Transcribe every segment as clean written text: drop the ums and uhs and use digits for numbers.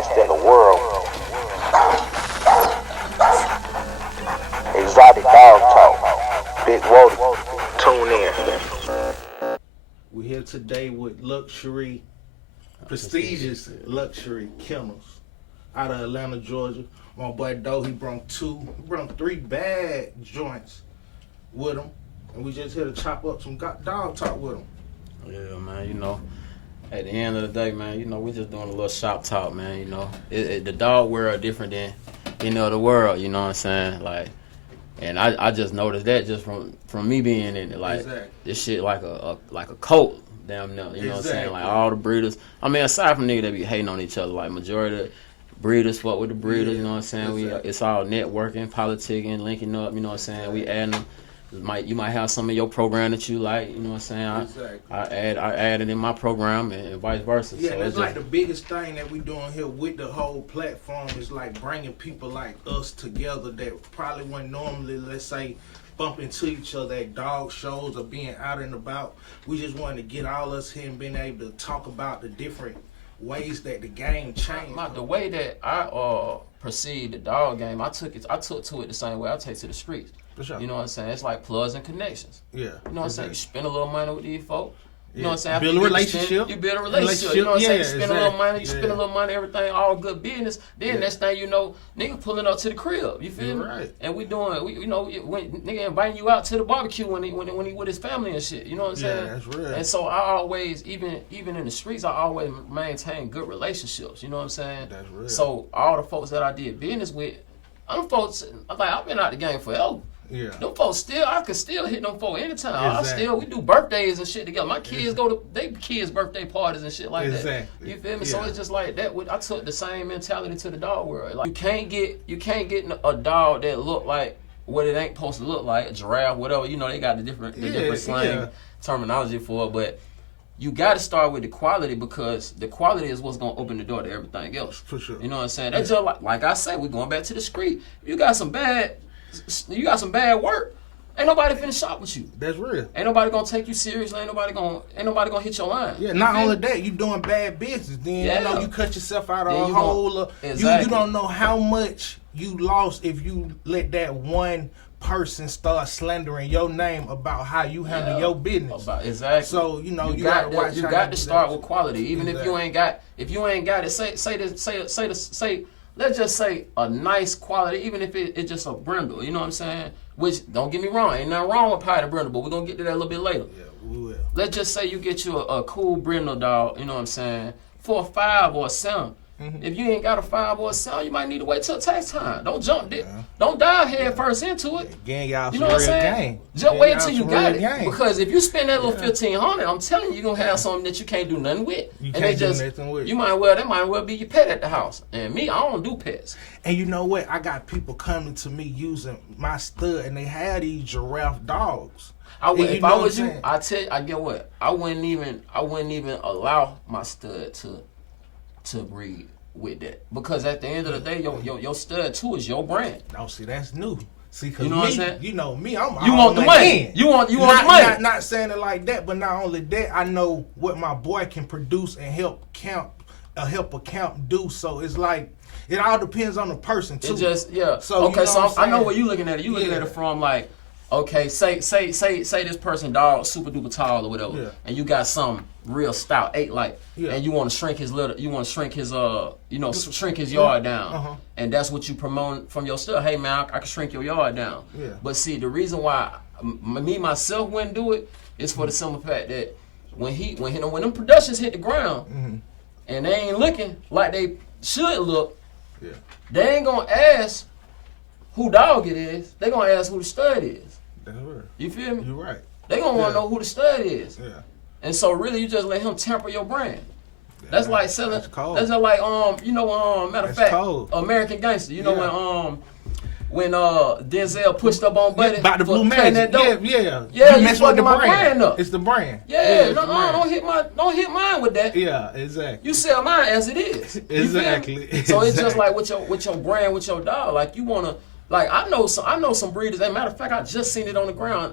fast in the world. Exotic Dog Talk. Bigg Whodi. Tune in. We're here today with Prestigious Luxury Kennels out of Atlanta, Georgia. My boy Doe, he brought 3 bad joints with him. And we just here to chop up some dog talk with him. Yeah, man, at the end of the day, man, we just doing a little shop talk, man, the dog world different than, the world, you know what I'm saying? Like, and I just noticed that just from me being in it, like, exactly. This shit like a cult, damn near, you know what I'm saying? Like, all the breeders, I mean, aside from niggas that be hating on each other, like, majority of breeders fuck with the breeders, you know what I'm saying? Exactly. It's all networking, politicking, linking up, you know what I'm saying? We adding them. You might have some of your program that you like, you know what I'm saying? Exactly. I add it in my program and vice versa. Yeah, so that's like the biggest thing that we doing here with the whole platform is like bringing people like us together that probably wouldn't normally, let's say, bump into each other at dog shows or being out and about. We just wanted to get all us here and being able to talk about the different ways that the game changed. The way that I perceived the dog game, I took to it the same way I take to the streets. Sure. You know what I'm saying? It's like plugs and connections. Yeah. You know what I'm saying? You spend a little money with these folks. You know what I'm saying? Build a relationship. You build a relationship. You know what I'm saying? You spend a little money. You spend a Yeah. little money. Everything all good business. Then next thing you know, nigga pulling up to the crib. You feel me? Right. And we doing, when nigga inviting you out to the barbecue when he with his family and shit. You know what I'm saying? Yeah, that's real. And so I always, even in the streets, I always maintain good relationships. You know what I'm saying? That's real. So all the folks that I did business with, them folks, like, I've been out the game forever. Yeah. Them folks I could still hit them folks anytime. Exactly. We do birthdays and shit together. My kids go to they kids' birthday parties and shit like that. You feel me? Yeah. So it's just like that. I took the same mentality to the dog world. Like, you can't get a dog that look like what it ain't supposed to look like, a giraffe, whatever. They got the different slang terminology for it, but you got to start with the quality, because the quality is what's gonna open the door to everything else. For sure. You know what I'm saying? That's just like I said, we're going back to the street. You got some bad work. Ain't nobody finna shop with you. That's real. Ain't nobody gonna take you seriously. Ain't nobody gonna hit your line. Yeah, not only that, you doing bad business. Then you cut yourself out of a hole. Exactly. You don't know how much you lost if you let that one person start slandering your name about how you handle your business. Exactly. So you gotta watch. You got to start with quality, even if you ain't got it. Say. Let's just say a nice quality, even if it's just a brindle. You know what I'm saying? Which, don't get me wrong, ain't nothing wrong with powder brindle, but we're gonna get to that a little bit later. Yeah, we will. Let's just say you get you a cool brindle dog. You know what I'm saying? For a 5 or a 7. Mm-hmm. If you ain't got a 5 or a 7, you might need to wait till tax time. Don't jump it. Don't dive head first into it. Gang y'all, you know what I'm saying? Just wait until you got it. Because if you spend that little $1,500, I'm telling you, you're gonna have something that you can't do nothing with. That might well be your pet at the house. And me, I don't do pets. And you know what? I got people coming to me using my stud, and they have these giraffe dogs. If I was you, I get what? I wouldn't even allow my stud to breed with that, because at the end of the day, your stud too is your brand. Oh, see, that's new. See, cause you know what I'm saying? You know me, I'm. You want the money. You want the money. Not saying it like that, but not only that, I know what my boy can produce and help a camp do. So it's like it all depends on the person too. So okay, so I know what you looking at it. You looking at it from like, okay, say this person dog super duper tall or whatever, and you got some real stout 8 and you want to shrink his shrink his yard down, and that's what you promote from your stuff. Hey man, I can shrink your yard down. Yeah. But see, the reason why myself wouldn't do it is for the simple fact that when them productions hit the ground and they ain't looking like they should look, they ain't gonna ask who dog it is. They gonna ask who the stud is. That's right. You feel me? You're right. They gonna want to know who the stud is. Yeah. And so really, you just let him temper your brand. That's like selling. That's cold. That's just like matter of fact, cold. American Gangster. When Denzel pushed up on Buddy about the for blue cutting magic. that dope. Yeah. You mess with the brand up. It's the brand. Don't hit mine with that. Yeah, exactly. You sell mine as it is. Exactly. So it's just like with your brand, with your dog. Like, you wanna. Like, I know some breeders. As a matter of fact, I just seen it on the ground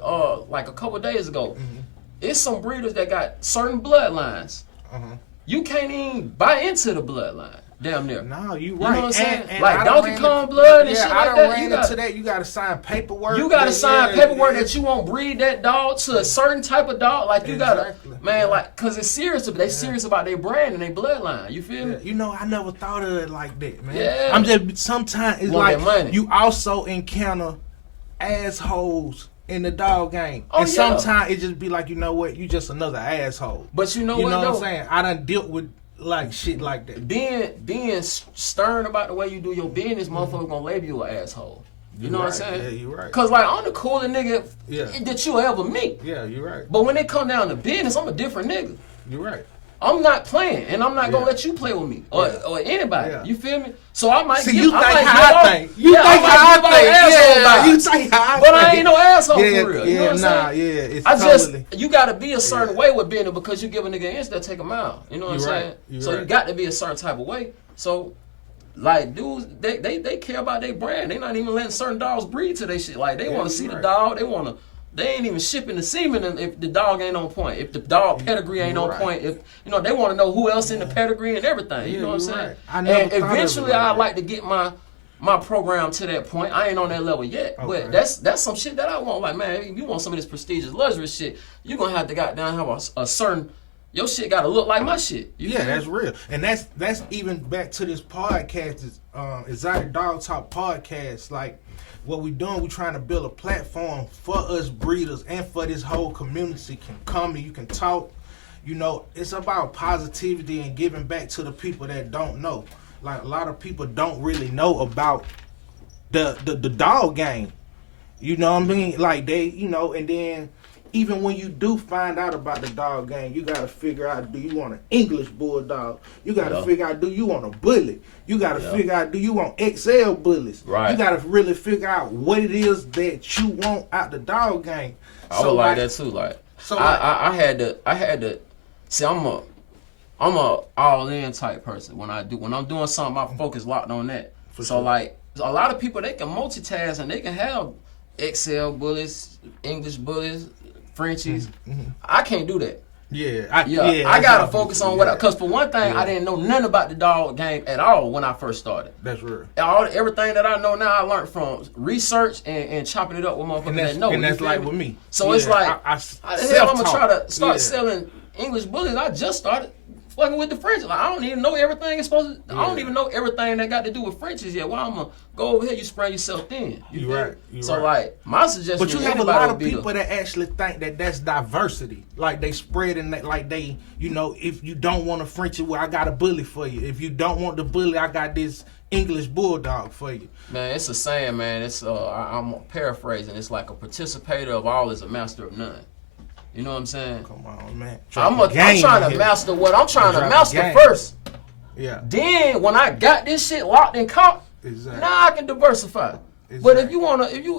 like a couple days ago. Mm-hmm. It's some breeders that got certain bloodlines. You can't even buy into the bloodline. Damn near. No, you You right. know what I'm saying? And Like I done Donkey ran Kong into- blood and yeah, shit I like done that. ran You into got, that. You got to sign paperwork. you got to sign paperwork yeah. that you won't breed that dog to a certain type of dog. Like you Exactly. gotta, man, like, cause it's serious. They serious about their brand and their bloodline. You feel me? You know, I never thought of it like that, man. Yeah. I'm just sometimes it's Want that like money. you also encounter assholes in the dog game, Oh, and yeah. sometimes it just be like, you know what, you just another asshole. But you know You what know though? what I'm saying? I done dealt with like shit like that. Being stern about the way you do your business, motherfuckers gonna label you an asshole. You know what I'm saying? Yeah, you right. Cause like I'm the coolest nigga Yeah. that you'll ever meet. Yeah, you right. But when it come down to business, I'm a different nigga. You right. I'm not playing, and I'm not gonna Yeah. let you play with me or anybody. Yeah. You feel me? So I might See, give, you think I might how give I off- think. You yeah, think I might how give I off think. asshole Yeah, vibes. you think how I But think. I ain't no asshole Yeah, for real. You know yeah, what I'm nah, saying? yeah. It's I just totally. you gotta be a certain way with business because you give a nigga an inch, they'll take a mile. You know what I'm You right. saying? You So you right. got to be a certain type of way. So like dudes, they care about their brand. They not even letting certain dogs breed to their shit. Like they Yeah, want to see you the right. dog. They ain't even shipping the semen if the dog ain't on point. If the dog pedigree ain't on right. point. If they want to know who else in the pedigree and everything. You Yeah, know what I'm you saying? right. I never And thought of it eventually like I'd that. like to get my program to that point. I ain't on that level yet, Okay. but that's some shit that I want. Like, man, if you want some of this prestigious luxury shit, you gonna have to goddamn have a certain. Your shit gotta look like my shit. You Yeah, feel me? that's real, and that's even back to this podcast, Exotic Dog Talk podcast. Like, what we doing, we trying to build a platform for us breeders and for this whole community can come and you can talk. You know, it's about positivity and giving back to the people that don't know. Like, a lot of people don't really know about the dog game. You know what I mean? Like, they, you know, and then even when you do find out about the dog game, you gotta figure out, do you want an English bulldog? You gotta Yeah. figure out, do you want a bully? You gotta Yeah. figure out, do you want XL bullies? Right. You gotta really figure out what it is that you want out the dog game. I would like that too. Like, so I had to. See, I'm a all in type person. When I'm doing something, my focus locked on that. For So sure. like, a lot of people, they can multitask and they can have XL bullies, English bullies, Frenchies. I can't do that. Yeah, I gotta focus on what. yeah. Because for one thing, I didn't know nothing about the dog game at all when I first started. That's real. Everything that I know now, I learned from research and chopping it up with motherfuckers that know. And you that's feel like me? with me. So Yeah, it's like, I hell, I'm gonna try to start Yeah. selling English bullies. I just started fucking with the French. Like, I don't even know everything it's supposed to. I don't even know everything that got to do with Frenchies yet. Why I'm gonna go over here? You spread yourself thin. You feel right, me? you So right. like, my suggestion. But you to have a anybody lot would of be people that actually think that that's diversity. Like, they spread and like they, you know, if you don't want a Frenchie, well, I got a bully for you. If you don't want the bully, I got this English bulldog for you. Man, it's a saying, man. It's I'm paraphrasing. It's like a participator of all is a master of none. You know what I'm saying? Come on, man. I'm trying to master what I'm trying to master first. Yeah. Then when I got this shit locked and caught, Exactly. now I can diversify. But Exactly.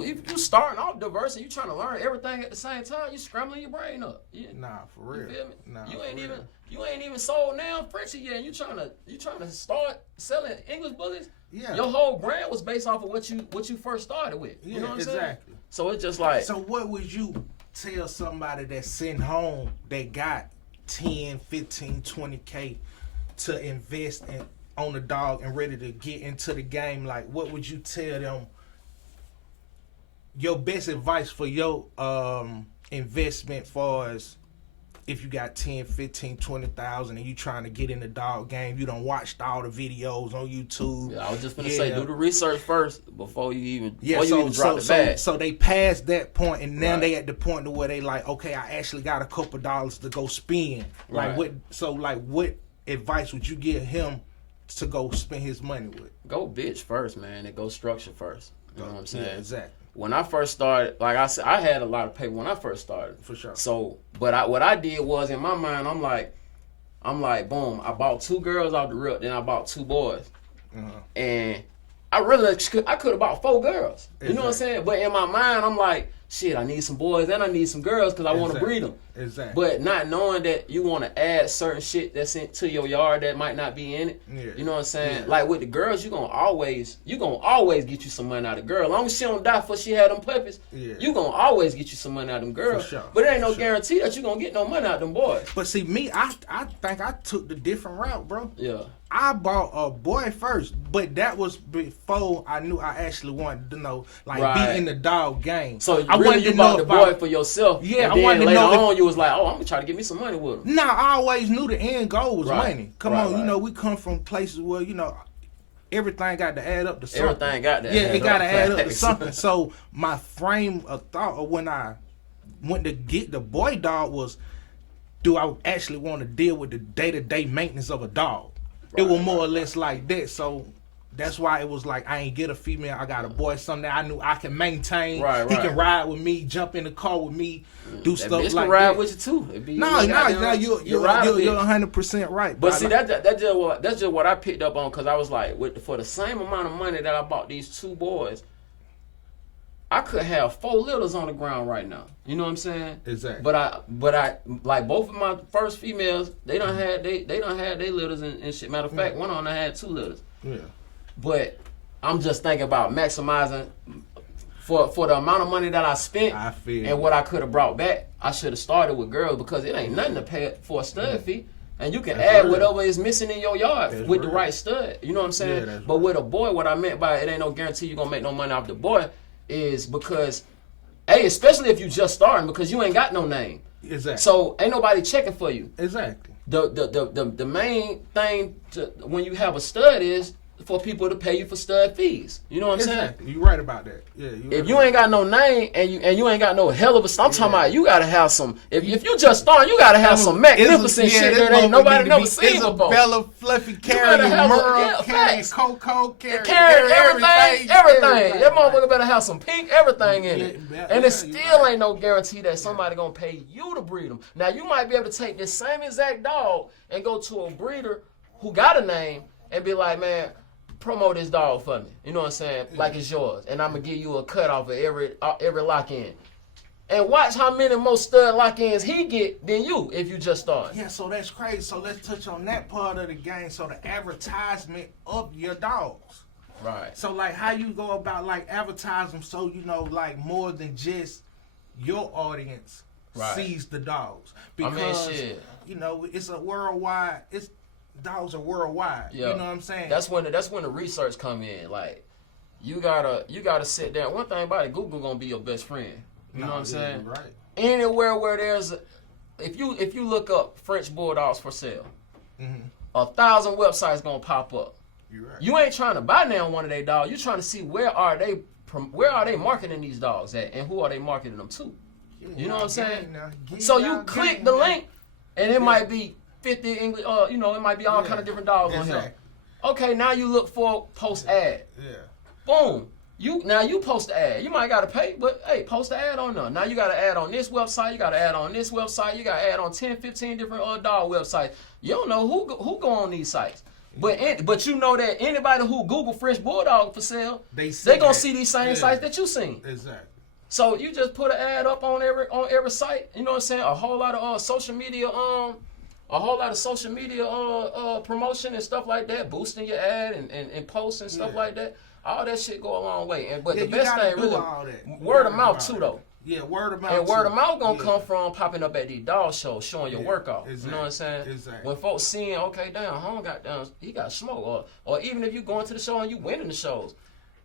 if you starting off diverse and you trying to learn everything at the same time, you scrambling your brain up. Nah, for You real. feel me? Nah, you for ain't real. even sold now Frenchie yet. And you trying to start selling English bullies. Yeah. Your whole brand was based off of what you first started with. You Yeah, know what I'm saying? exactly. So it's just like, So what would you tell somebody that's sitting home that got 10, 15, 20K to invest on the dog and ready to get into the game? Like, what would you tell them? Your best advice for your investment far as if you got 10, 15, 20,000 and you trying to get in the dog game, you done watched all the videos on YouTube. I was just gonna say, do the research first before you even So drop the bag. So they passed that point, and now Right. they at the point to where they like, okay, I actually got a couple dollars to go spend. Like, Right. what advice would you give him to go spend his money with? Go bitch first, man, and go structure first. You know what I'm saying? Yeah, exactly. When I first started, like I said, I had a lot of paper when I first started. For sure. So, but what I did was, in my mind, I'm like, boom, I bought 2 girls off the rip, then I bought 2 boys. And I could have bought 4 girls. You know what I'm saying? But in my mind, I'm like, shit, I need some boys and I need some girls because I want to breed them. Exactly. But not knowing that you want to add certain shit that's into your yard that might not be in it. Yeah. You know what I'm saying? Yeah. Like with the girls, you gonna always get you some money out of the girl. As long as she don't die before she had them puppies, you gonna always get you some money out of them girls. For sure. But it ain't no guarantee that you gonna get no money out of them boys. But see, me, I think I took the different route, bro. Yeah. I bought a boy first, but that was before I knew I actually wanted to know, like, be in the dog game. So I really you bought the boy for yourself. Yeah, and I then wanted to later know on you was like, oh, I'm gonna try to get me some money with him. Nah, I always knew the end goal was money. Come on, right. you know, we come from places where, you know, everything got to add up to something. Everything got to it got to add up to something. So my frame of thought when I went to get the boy dog was, do I actually want to deal with the day-to-day maintenance of a dog? It was more or less like that. So that's why it was like, I ain't get a female, I got a boy, something that I knew I can maintain. He can ride with me, jump in the car with me, do that stuff bitch like can ride that. with you too. No, you're 100% right. But see, that's just what I picked up on, because I was like, for the same amount of money that I bought these two boys, I could have 4 litters on the ground right now. You know what I'm saying? Exactly. But I like both of my first females, they done had their litters and shit. Matter of fact, one of them had 2 litters. Yeah. But I'm just thinking about maximizing for the amount of money that I spent and what I could have brought back. I should have started with girls, because it ain't nothing to pay for a stud fee. And you can add whatever is missing in your yard with the right stud. You know what I'm saying? Yeah, but with a boy, what I meant by it ain't no guarantee you're going to make no money off the boy is because, especially if you just starting, because you ain't got no name. Exactly. So ain't nobody checking for you. Exactly. The main thing when you have a stud is for people to pay you for stud fees. You know what I'm saying? You're right about that. Yeah. If you ain't got no name and you ain't got no hell of a, I'm talking about you gotta have some. If you just starting, you gotta have some magnificent shit that ain't nobody never seen before. Isabella, Fluffy, carrying Merle, carrying Coco, carrying everything. That motherfucker better have some pink everything in it. And it still ain't no guarantee that somebody gonna pay you to breed them. Now you might be able to take this same exact dog and go to a breeder who got a name and be like, man, promote this dog for me. You know what I'm saying? Like it's yours. And I'm going to give you a cut off of every lock-in. And watch how many more stud lock-ins he get than you if you just start. Yeah, so that's crazy. So let's touch on that part of the game. So the advertisement of your dogs. Right. So like how you go about like advertising so you know like more than just your audience sees the dogs. Because you know, it's a worldwide, dogs are worldwide. Yeah. You know what I'm saying? That's when the research come in. Like you gotta sit down. One thing about it, Google gonna be your best friend. You know what I'm saying? Right. Anywhere where there's if you look up French Bulldogs for sale, 1,000 websites gonna pop up. You're right. You ain't trying to buy now one of their dogs. You trying to see where are they marketing these dogs at, and who are they marketing them to? You know what I'm saying? So you click the link, and it might be 50 English, it might be all kind of different dogs on here. Okay, now you look for post ad. Yeah. Boom. You post the ad. You might gotta pay, but hey, post the ad on there. Now you gotta add on this website. You gotta add on this website. You gotta add on 10, 15 different dog websites. You don't know who go on these sites. But you know that anybody who Google French Bulldog for sale, they gonna see these same sites that you seen. Exactly. So you just put an ad up on every site. You know what I'm saying? A whole lot of social media promotion and stuff like that, boosting your ad and posts and stuff like that. All that shit go a long way. But the best thing really, word of mouth too though. Yeah, word of mouth. And word of mouth gonna come from popping up at these dog shows, showing your work off. Exactly. You know what I'm saying? Exactly. When folks seeing, okay, damn, home got down, he got smoke, or even if you going to the show and you winning the shows.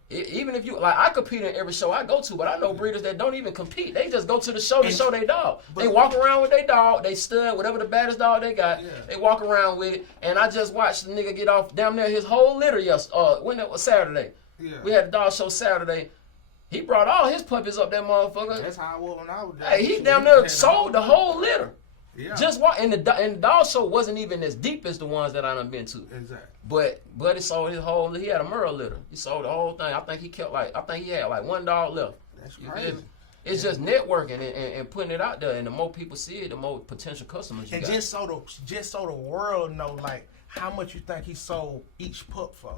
Even if you I compete in every show I go to, but I know breeders that don't even compete. They just go to the show to show their dog. They walk around with their dog, they stud, whatever the baddest dog they got. Yeah. They walk around with it, and I just watched the nigga get off damn near his whole litter when it was Saturday. Yeah. We had the dog show Saturday. He brought all his puppies up that motherfucker. That's how I was when I was there. Hey, he damn near sold the whole litter. Yeah. Just walk, and the dog show wasn't even as deep as the ones that I done been to. Exactly. But he sold his whole. He had a Merle litter. He sold the whole thing. I think he had like one dog left. That's crazy. It's just networking and putting it out there, and the more people see it, the more potential customers you got. And just so the world know, like how much you think he sold each pup for.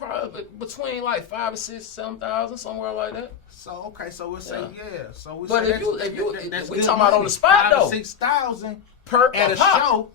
Probably between like 5 or 6, 7,000, somewhere like that. So okay, so we'll say So we But say if we talking about on the spot though, 6,000 per at a pop. show,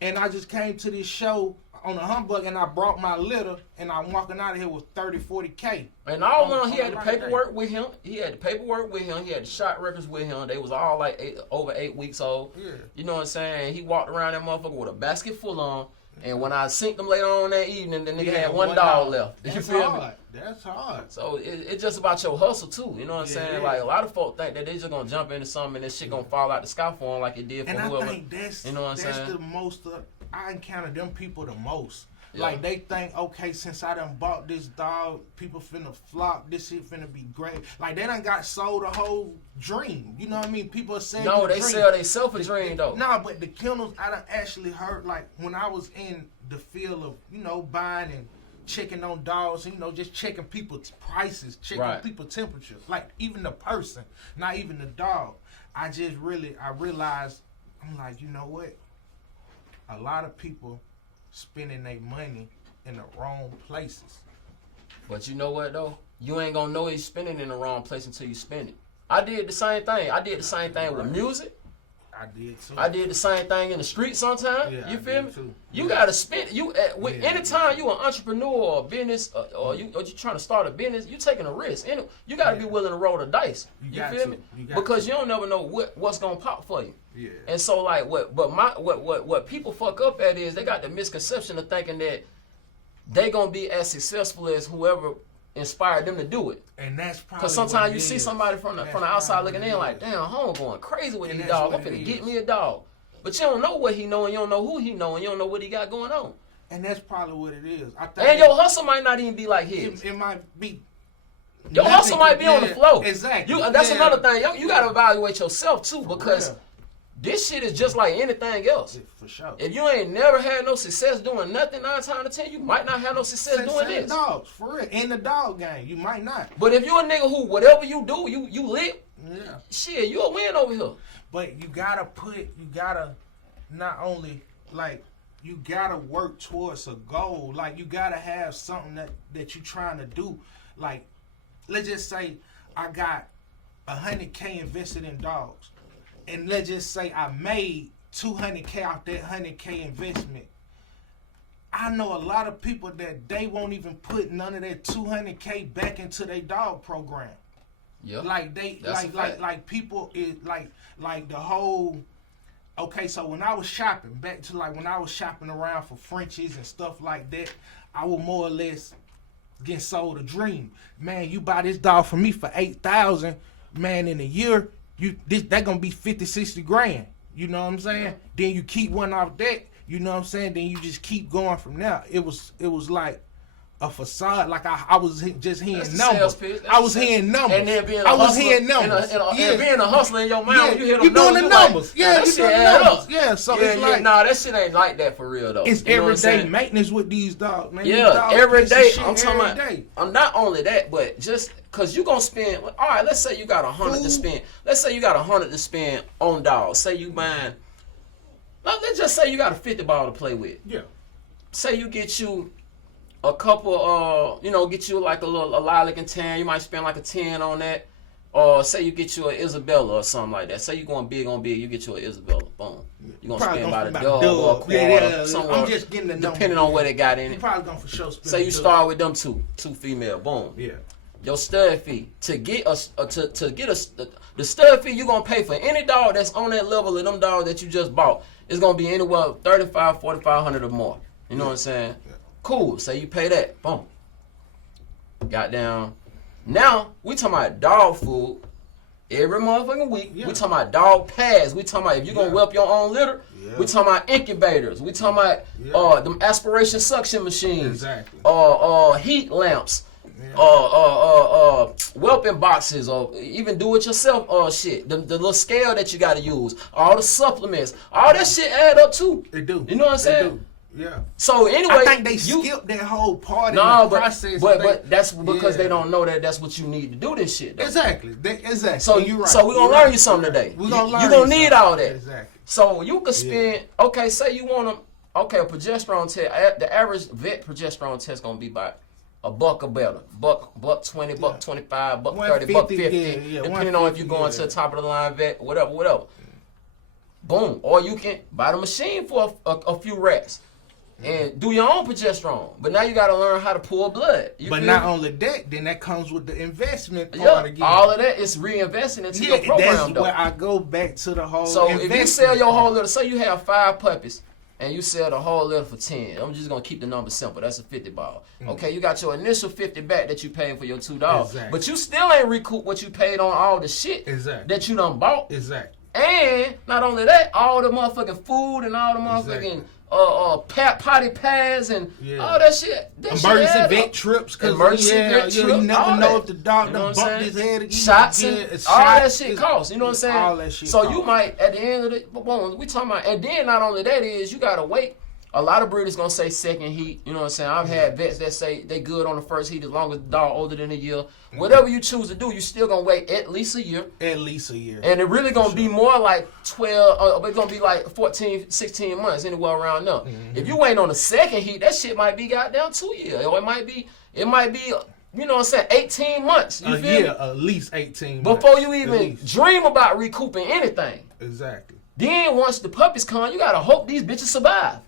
and I just came to this show on a humbug and I brought my litter and I'm walking out of here with 30, 40K. And all along he had the paperwork with him. He had the shot records with him. They was all like over 8 weeks old. Yeah. You know what I'm saying? He walked around that motherfucker with a basket full on. And when I synced them later on that evening, the nigga had one dog left. That's You feel hard. me? That's hard. So it's just about your hustle too. You know what I'm saying? Yeah. Like a lot of folk think that they just gonna jump into something and this shit gonna fall out the sky for them like it did for and whoever. I think that's, you know what I'm saying? That's the most, I encounter them people the most. Yeah. Like they think, okay, since I done bought this dog, people finna flock, this shit finna be great. Like they done got sold a whole dream. You know what I mean? People are saying No, they sell they self a dream though. Nah, but the kennels, I done actually heard, like when I was in the field of, you know, buying and checking on dogs, you know, just checking people's prices, checking people's temperatures, like even the person, not even the dog. I realized, I'm like, you know what? A lot of people spending their money in the wrong places. But you know what though? You ain't gonna know you're spending in the wrong place until you spend it. I did the same thing. I did the same thing with music. I did too. I did the same thing in the street sometimes. Yeah, you I feel did me? too. You gotta spend anytime you an entrepreneur or a business or you trying to start a business, you taking a risk. And you gotta be willing to roll the dice. You feel me? Because you don't never know what's gonna pop for you. Yeah. And so like what people fuck up at is they got the misconception of thinking that they gonna be as successful as whoever inspired them to do it. And that's probably because sometimes you see somebody from the outside looking in like, damn, home going crazy with these dogs. I'm finna get me a dog. But you don't know what he know and you don't know who he know and you don't know what he got going on. And that's probably what it is. I think and your hustle might not even be like his. It might be. Your hustle might be on the flow. Exactly. That's another thing. You got to evaluate yourself too because this shit is just like anything else. For sure. If you ain't never had no success doing nothing 9 times out of 10, you might not have no success doing this. Dogs, for real. In the dog game, you might not. But if you a nigga who whatever you do, you lit. Yeah. Shit, you a win over here. But you gotta not only like you gotta work towards a goal. Like you gotta have something that you trying to do. Like let's just say I got 100K invested in dogs. And let's just say I made 200K off that 100K investment. I know a lot of people that they won't even put none of that 200K back into their dog program. Yeah. Like they like people is like the whole. Okay, so when I was shopping, back to like when I was shopping around for Frenchies and stuff like that, I would more or less get sold a dream. Man, you buy this dog for me for 8,000, man, in a year. That gonna be 50, 60 grand. You know what I'm saying? Yeah. Then you keep one off that, you know what I'm saying? Then you just keep going from there. It was like a facade. Like I was just hearing numbers. I was hearing numbers. And then being a hustler, and being a hustler in your mind, when you hear them doing the numbers. Like, yeah, you doing the numbers. Yeah, so it's like that shit ain't like that for real though. It's everyday maintenance with these dogs, man. Yeah, every day. I'm talking about. I'm not only that, but just cause you gonna spend. All right, let's say you got 100 to spend. Let's say you got 100 to spend on dogs. Say you buying. Let's just say you got a 50 ball to play with. Yeah. Say you get you a couple, get you like a lilac and tan. You might spend like a 10 on that. Or say you get you an Isabella or something like that. Say you going big on big, you get you an Isabella. Boom. You gonna spend about a dub or a quarter somewhere. I'm just getting the number. Depending on what they got in it. You probably gonna for sure spend. Say you start with them two female. Boom. Yeah. Your stud fee to get the stud fee you gonna pay for any dog that's on that level of them dogs that you just bought. It's gonna be anywhere $3,500, $4,500 or more. You know what I'm saying? Yeah. Cool. Say you pay that. Boom. Goddamn. Now we talking about dog food every motherfucking week. Yeah. We talking about dog pads. We talking about if you gonna whelp your own litter. Yeah. We talking about incubators. We talking about them aspiration suction machines. Exactly. Heat lamps. Yeah. Whelping boxes, or even do it yourself shit. The little scale that you gotta use, all the supplements, all that shit add up too. They do. You know what I'm saying? They do. Yeah. So anyway, I think they skipped that whole part in the process. But that's because they don't know that that's what you need to do this shit. Though. Exactly. Exactly. So you're right. So we're gonna learn you something today. We're gonna learn you gonna need all that. Exactly. So you could spend. Okay, say you want to. Okay, a progesterone test. The average vet progesterone test gonna be about a buck or better. Buck 20, buck 25, buck 30, buck 50, depending on if you're going to the top of the line vet, whatever. Boom. Or you can buy the machine for a few racks and do your own progesterone. But now you got to learn how to pull blood. But not only that, then that comes with the investment part again. All of that is reinvesting into your program. That's where I go back to the whole So if you sell your whole litter, say you have 5 puppies, and you sell the whole litter for 10. I'm just gonna keep the number simple. That's a 50 ball. Okay, you got your initial 50 back that you paid for your 2 dogs. Exactly. But you still ain't recoup what you paid on all the shit that you done bought. Exactly. And not only that, all the motherfucking food and all the motherfucking potty pads and all that shit. Emergency vet trips, cause you never know if the dog done bumped his head again. Shots and all that shit costs. You know what I'm saying? All that shit. So you might at the end of the we talking about, and then not only that is you gotta wait. A lot of breeders gonna say second heat. You know what I'm saying? I've had vets that say they good on the first heat as long as the dog older than a year. Whatever you choose to do, you still gonna wait at least a year. At least a year. And it really gonna be more like 12, it's gonna be like 14, 16 months, anywhere around there. If you wait on the second heat, that shit might be goddamn 2 years. Or it might be, you know what I'm saying, 18 months. You feel me? At least 18 months. Before you even dream about recouping anything. Exactly. Then once the puppies come, you gotta hope these bitches survive.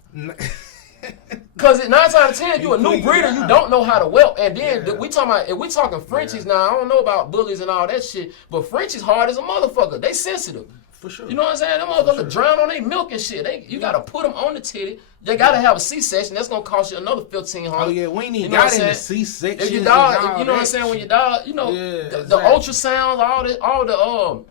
Cause 9 times out of 10, if you a new breeder, you don't know how to whelp. And then if we talking Frenchies now, I don't know about bullies and all that shit, but Frenchies hard as a motherfucker. They sensitive. For sure. You know what I'm saying? Them motherfuckers drown on their milk and shit. You gotta put them on the titty. They gotta have a C-section. That's gonna cost you another $1,500. Oh yeah, we ain't even got in the C-section. If your dog, you know what I'm saying? When your dog, the ultrasounds, all the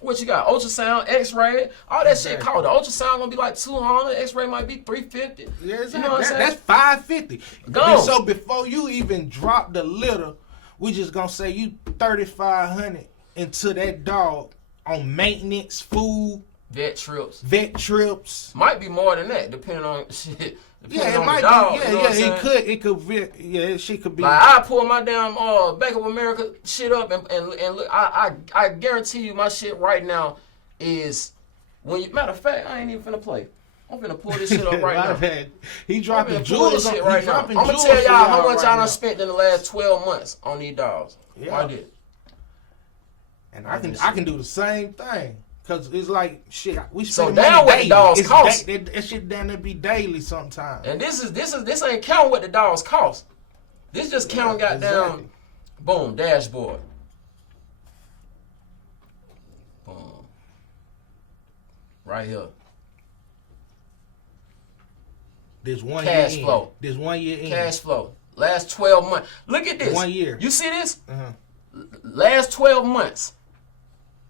what you got? Ultrasound, X-ray, all that shit cost. The ultrasound gonna be like $200. X-ray might be $350. Yeah, exactly. You know what I'm saying? That's $550. Go. So before you even drop the litter, we just gonna say you $3,500 into that dog on maintenance, food, vet trips. Might be more than that, depending on shit. Yeah, it might be. It could. She could be. Like I pull my damn Bank of America shit up and look. I guarantee you, my shit right now is matter of fact, I ain't even finna play. I'm finna pull this shit up right now. He dropping jewels shit right now. I'm gonna tell y'all how much I done spent in the last 12 months on these dogs. Yeah. I did. And I can do the same thing. Cause it's like shit. We so spend down what daily. The dogs cost. That shit down there be daily sometimes. And this ain't counting what the dogs cost. This just counting goddamn boom dashboard. Boom. Right here. There's 1 cash year flow. There's 1 year in. Cash flow. Last 12 months. Look at this. 1 year. You see this? Last 12 months.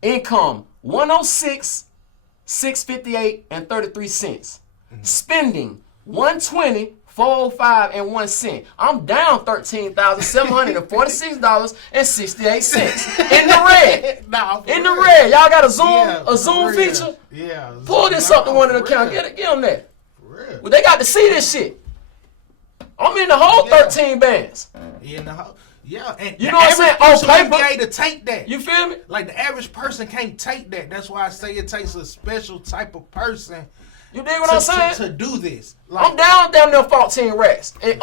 Income 106, 658 and 33 cents. Spending 120, 405 and 1 cent. I'm down $13,746.68 in the red. In the red. Y'all got a zoom feature? Yeah. Pull this up to one of the accounts. Get on there. Well, they got to see this shit. I'm in the whole 13 bands. In the whole. Yeah, and you know what I'm saying? On paper, to take that. You feel me? Like the average person can't take that. That's why I say it takes a special type of person. You dig what I'm saying? To do this. Like, I'm down there 14 racks. And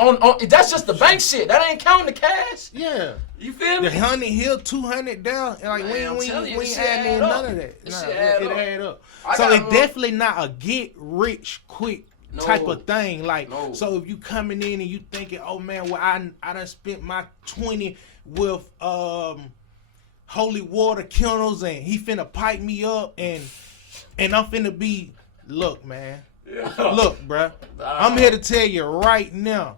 that's just the bank shit. That ain't counting the cash. Yeah. You feel me? The 100 here, 200 down. And like we ain't adding none of that. It add up. So it's definitely not a get rich quick type of thing. Like, so if you coming in and you thinking, oh man, well I done spent my 20 with holy water kennels and he finna pipe me up and I'm finna be, look man, look bruh, I'm here to tell you right now.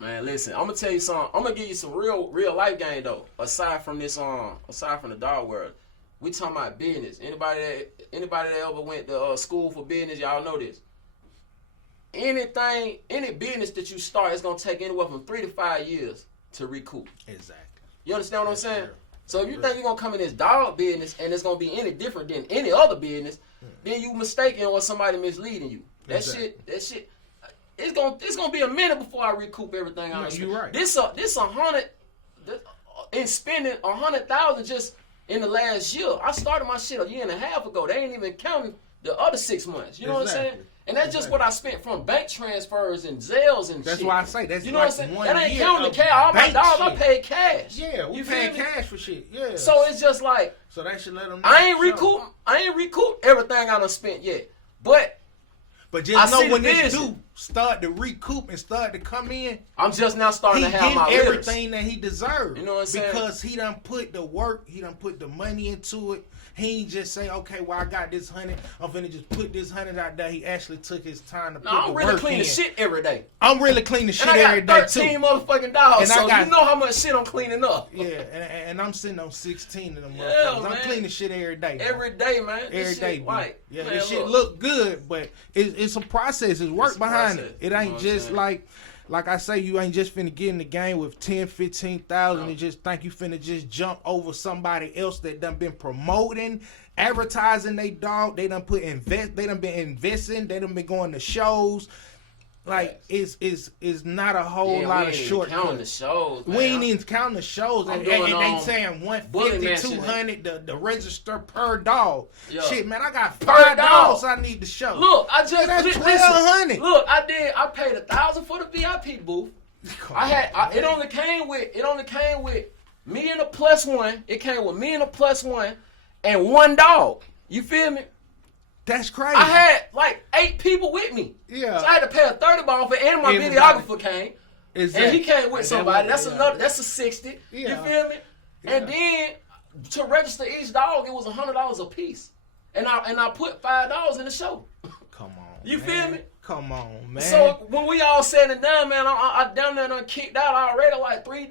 Man, listen, I'm gonna tell you something. I'm gonna give you some real life game though. Aside from this, aside from the dog world, we talking about business. Anybody that ever went to school for business, y'all know this. Any business that you start, it's gonna take anywhere from 3 to 5 years to recoup. Exactly. You understand what I'm saying? So if you think you're gonna come in this dog business and it's gonna be any different than any other business, then you mistaken or somebody misleading you. That shit. It's gonna be a minute before I recoup everything. No, you're right. This 100 in spending 100,000 just in the last year. I started my shit a year and a half ago. They ain't even counting the other 6 months. You know what I'm saying? And that's just what I spent from bank transfers and Zelles and that's shit. why I say that's you know like what I'm saying? one That ain't year counting the of cash. All my bank dogs, I shit. paid cash. Yeah, we paying cash for shit. Yeah. So it's just like so that should let them know. I ain't recouped everything I done spent yet. But just know when this dude start to recoup and start to come in, I'm just now starting to have my everything that he deserves. You know what I'm saying? Because he done put the work, he done put the money into it. He ain't just say, okay, well I got this 100, I'm finna just put this 100 out there. He actually took his time to put the work in. I'm really cleaning shit every day. I'm really cleaning shit every day too. 13 motherfucking dogs, and so you know how much shit I'm cleaning up. Yeah, and I'm sitting on 16 of them Yeah, motherfuckers. man. I'm cleaning shit every day. Every day, man. Every day, like, yeah, man, this shit look good, but it's a process. It's work behind it. It ain't just like I say, you ain't just finna get in the game with 10, 15,000 and just think you finna just jump over somebody else that done been promoting, advertising they dog. They done been investing. They done been going to shows. Like it's not a whole lot of shortcuts. Counting the shows, man. We ain't even counting the shows, and they saying 150, 200 the register per dog. Yo. Shit, man, I got 5 dogs I need to show. Look, I just that's 1,200. Look, I paid $1,000 for the VIP booth. It only came with me and a plus one. It came with me and a plus one and 1 dog. You feel me? That's crazy. I had like 8 people with me. Yeah. So I had to pay a $30 for, and my videographer came. Exactly. And he came with somebody. That's a 60. Yeah. You feel me? Yeah. And then to register each dog, it was $100 a piece. And I put $5 in the show. Come on. You feel me? Come on, man. So when we all said and done, man, I down there done kicked out already like 3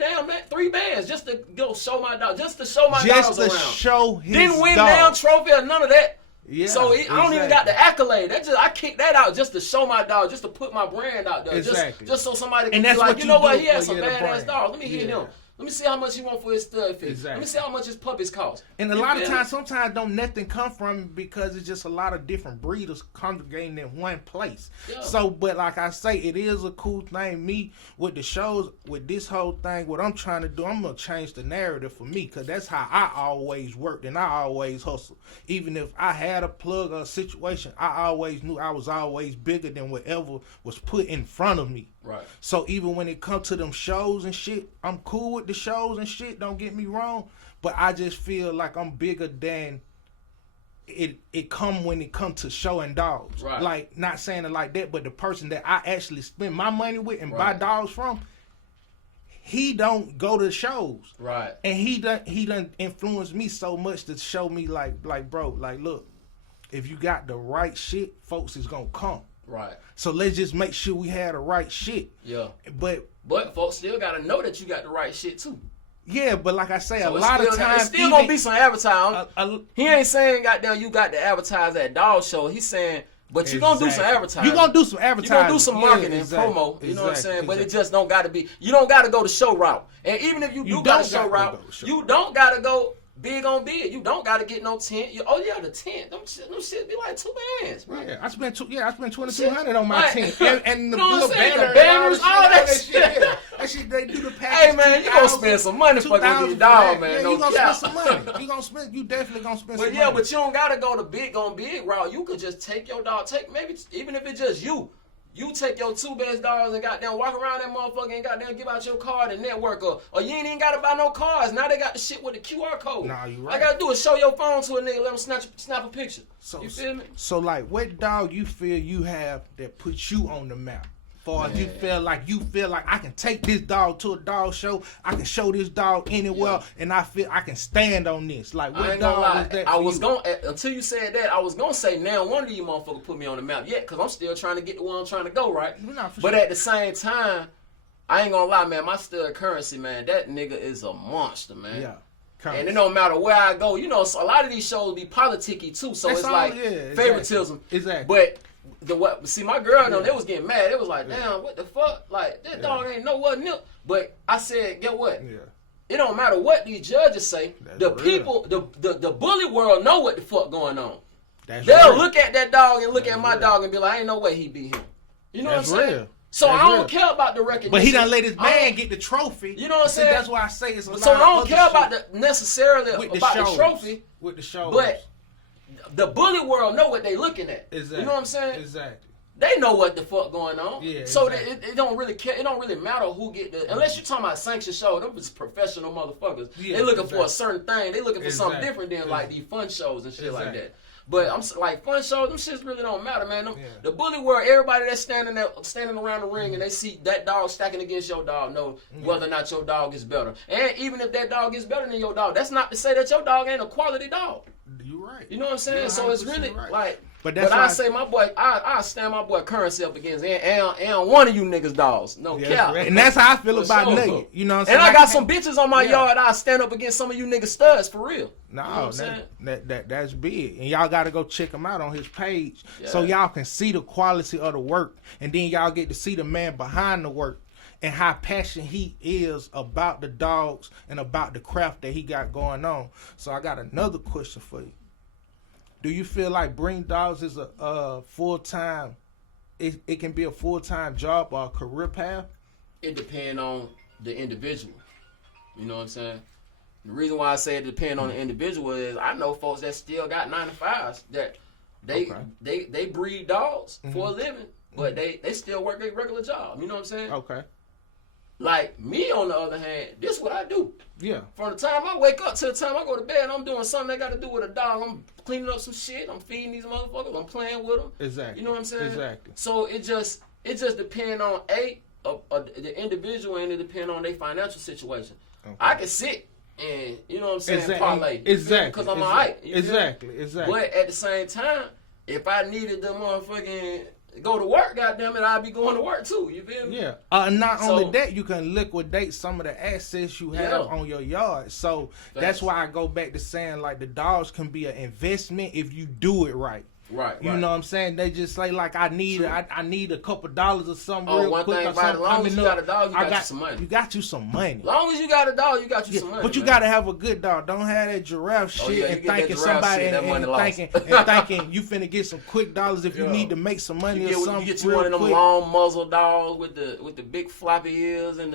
bands just to go show my dog, just to show my dogs around. Just to show his Didn't win dog. Down trophy or none of that. Yeah, so I don't even got the accolade. I kicked that out just to show my dog, just to put my brand out there. Exactly. Just so somebody can be like, you know what, he has some badass dogs. Let me hear him. Let me see how much he want for his stud fee. Exactly. Let me see how much his puppies cost. And a lot of times, sometimes don't nothing come from it because it's just a lot of different breeders congregating in one place. Yeah. So, but like I say, it is a cool thing. Me, with the shows, with this whole thing, what I'm trying to do, I'm going to change the narrative for me because that's how I always worked and I always hustled. Even if I had a plug or a situation, I always knew I was always bigger than whatever was put in front of me. Right. So even when it comes to them shows and shit, I'm cool with the shows and shit, don't get me wrong, but I just feel like I'm bigger than it come when it comes to showing dogs. Right. Like, not saying it like that, but the person that I actually spend my money with and buy dogs from, he don't go to shows. Right. And he done influenced me so much to show me like bro, like look, if you got the right shit, folks is gonna come. Right. So let's just make sure we had the right shit. Yeah. But folks still gotta know that you got the right shit too. Yeah, but like I say, so a lot of times it's still gonna be some advertising. He ain't saying goddamn you got to advertise at dog show. He's saying, but you gonna do some advertising. You gonna do some advertising. You gonna do some marketing and promo. You know what I'm saying? But it just don't gotta be. You don't gotta go the show route. And even if you do got a show route, you don't gotta go big on big. You don't gotta get no tent. The tent. Them shit be like 2 bands, bro. Yeah, I spent $2,200 on my tent. And the little banners, all that shit. Yeah. That shit, they do the package. Hey man, you gonna spend some money fucking with these dogs, man. Yeah, you gonna spend some money. You definitely gonna spend some money. But you don't gotta go the big on big route. You could just take your dog, maybe even if it's just you. You take your 2 best dogs and goddamn walk around that motherfucker and goddamn give out your card and network or you ain't even gotta buy no cards. Now they got the shit with the QR code. Nah, you right. All I gotta do is show your phone to a nigga, let him snap a picture. You feel me? So like, what dog you feel you have that puts you on the map? Far as you feel like I can take this dog to a dog show, I can show this dog anywhere, and I feel I can stand on this. Like, what dog is that? I was gonna until you said that, I was gonna say now one of you motherfuckers put me on the map yet, cause I'm still trying to get to where I'm trying to go, right? But at the same time, I ain't gonna lie, man, my stud currency, man, that nigga is a monster, man. Yeah. And it don't matter where I go, you know, so a lot of these shows be politicky too, so it's like favoritism. Exactly. But see, my girl, they was getting mad. It was like, damn, what the fuck? Like, that dog ain't nowhere near. But I said, get what? Yeah. It don't matter what these judges say. People, the bully world know what the fuck going on. They'll look at that dog and look at my dog and be like, ain't no way he beat him. You know what I'm saying? Real. So I don't care about the recognition. But he done let his man get the trophy. You know what I'm saying? That's why I say it's a lot. So I don't care about necessarily about the trophy. With the shows. But the bully world know what they looking at. Exactly. You know what I'm saying? Exactly. They know what the fuck going on. Yeah, so exactly. it don't really care. It don't really matter who get the. Unless you're talking about sanctioned show, them is professional motherfuckers. Yeah, they looking exactly. for a certain thing. They looking for something different than like these fun shows and shit like that. But I'm like fun shows, them shits really don't matter, man. The bully world, everybody that's standing around the ring and they see that dog stacking against your dog, know whether or not your dog is better. And even if that dog is better than your dog, that's not to say that your dog ain't a quality dog. You're right. You know what I'm saying? So it's really right. like. But I say my boy, I stand my boy Currency up against and one of you niggas dogs. No cap. Right. And that's how I feel about Nugget. You know what I'm saying? And I got some bitches on my yard. I stand up against some of you niggas studs for real. No, you know that's big. And y'all got to go check him out on his page so y'all can see the quality of the work. And then y'all get to see the man behind the work and how passionate he is about the dogs and about the craft that he got going on. So I got another question for you. Do you feel like breeding dogs is a full-time, it can be a full-time job or a career path? It depends on the individual. You know what I'm saying? The reason why I say it depends on the individual is I know folks that still got 9-to-5s that they breed dogs for a living, but they still work their regular job. You know what I'm saying? Okay. Like me, on the other hand, this is what I do. Yeah. From the time I wake up to the time I go to bed, I'm doing something that got to do with a dog. I'm cleaning up some shit. I'm feeding these motherfuckers. I'm playing with them. Exactly. You know what I'm saying? Exactly. So it just depends on the individual, and it depends on their financial situation. Okay. I can sit and you know what I'm saying, parlay. Exactly. Because I'm alright. Exactly. But at the same time, if I needed the motherfucking go to work, goddamn it, I'd be going to work too. You feel me? Yeah. Not only that, you can liquidate some of the assets you have on your yard. So that's why I go back to saying like the dogs can be an investment if you do it right. Right. You know what I'm saying? They just say like I need a couple dollars or something real one quick. Thing about it, as long as you got a dog, you got you some money. You got you some money. As long as you got a dog, you got you some money. But you gotta have a good dog. Don't have that giraffe shit and thinking somebody and thinking you finna get some quick dollars if you need to make some money or something. You get you one of them long muzzle dogs with the big floppy ears and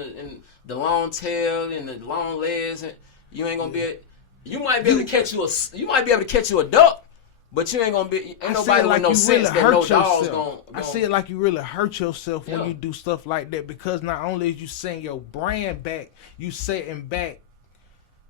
the long tail and the long legs, and you ain't gonna be. You might be able to catch you a duck. But you ain't gonna be. Ain't nobody with no sense that no dog's gonna. I see it like you really hurt yourself when you do stuff like that, because not only is you setting your brand back, you setting back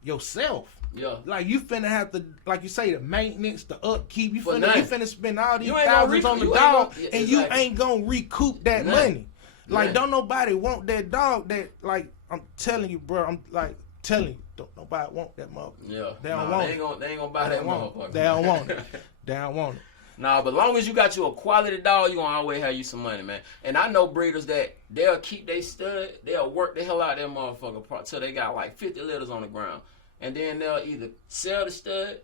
yourself. Yeah. Like you finna have to, like you say, the maintenance, the upkeep. You finna spend all these thousands on the dog, and you ain't gonna recoup that money. Like don't nobody want that dog. That like I'm telling you, bro. I'm like telling you, don't nobody want that motherfucker. Yeah. They don't want it. They ain't gonna buy that motherfucker. They don't want it. They don't want it. Nah, but long as you got you a quality dog, you gonna always have you some money, man. And I know breeders that they'll keep they stud, they'll work the hell out of that motherfucker till they got like 50 litters on the ground. And then they'll either sell the stud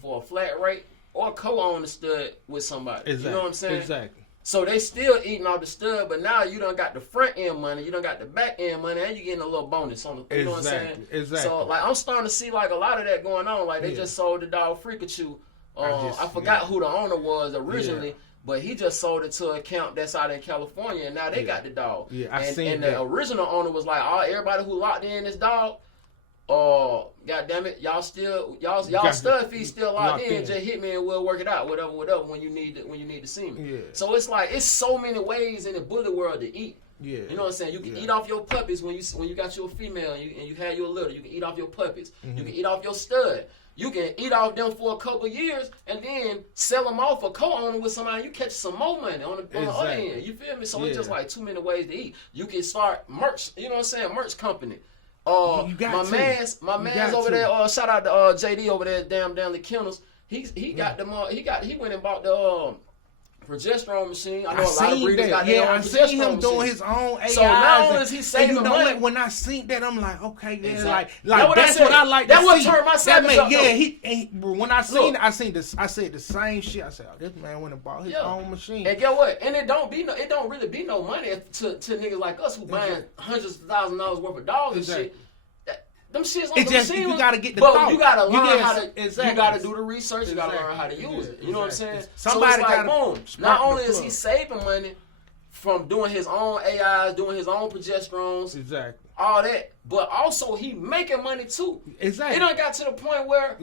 for a flat rate or co-own the stud with somebody. Exactly. You know what I'm saying? Exactly. So they still eating off the stud, but now you done got the front end money, you done got the back end money, and you getting a little bonus on the. You know what I'm saying? Exactly. So like I'm starting to see like a lot of that going on. Like they just sold the dog Freakachu. I forgot who the owner was originally, but he just sold it to an account that's out in California, and now they got the dog. Yeah, and the original owner was like, everybody who locked in this dog, God damn it, y'all stud fee still locked in. Just hit me and we'll work it out. Whatever. When you need to see me. Yeah. So it's like it's so many ways in the bully world to eat. Yeah. You know what I'm saying? You can eat off your puppies when you got your female and you had your litter. You can eat off your puppies. Mm-hmm. You can eat off your stud. You can eat off them for a couple years and then sell them off or co-own them with somebody. You catch some more money on the other end. You feel me? So it's just like too many ways to eat. You can start merch. You know what I'm saying? Merch company. My man's over there. Shout out to JD over there, damn the Kennels. He got them. He went and bought the progesterone machine. I know a lot of breeders got their own progesterone machine. I seen him doing his own AI. So not only is he saving money, when I seen that, I'm like, okay, yeah, exactly. like that's what I like. That would turn my savage up. Yeah, when I seen it, I said the same shit. I said, oh, this man went and bought his own machine. And get what? And it don't really be no money to niggas like us who buying hundreds of $1,000s worth of dogs and shit. Them shits on the machine. You gotta get the but thought. You gotta learn how to. Exactly. You gotta do the research. You gotta learn how to use it. You know what I'm saying? Somebody so it's like, boom. Not only is he saving money from doing his own AIs, doing his own progesterones. Exactly. all that, but also he making money too. Exactly. It done got to the point where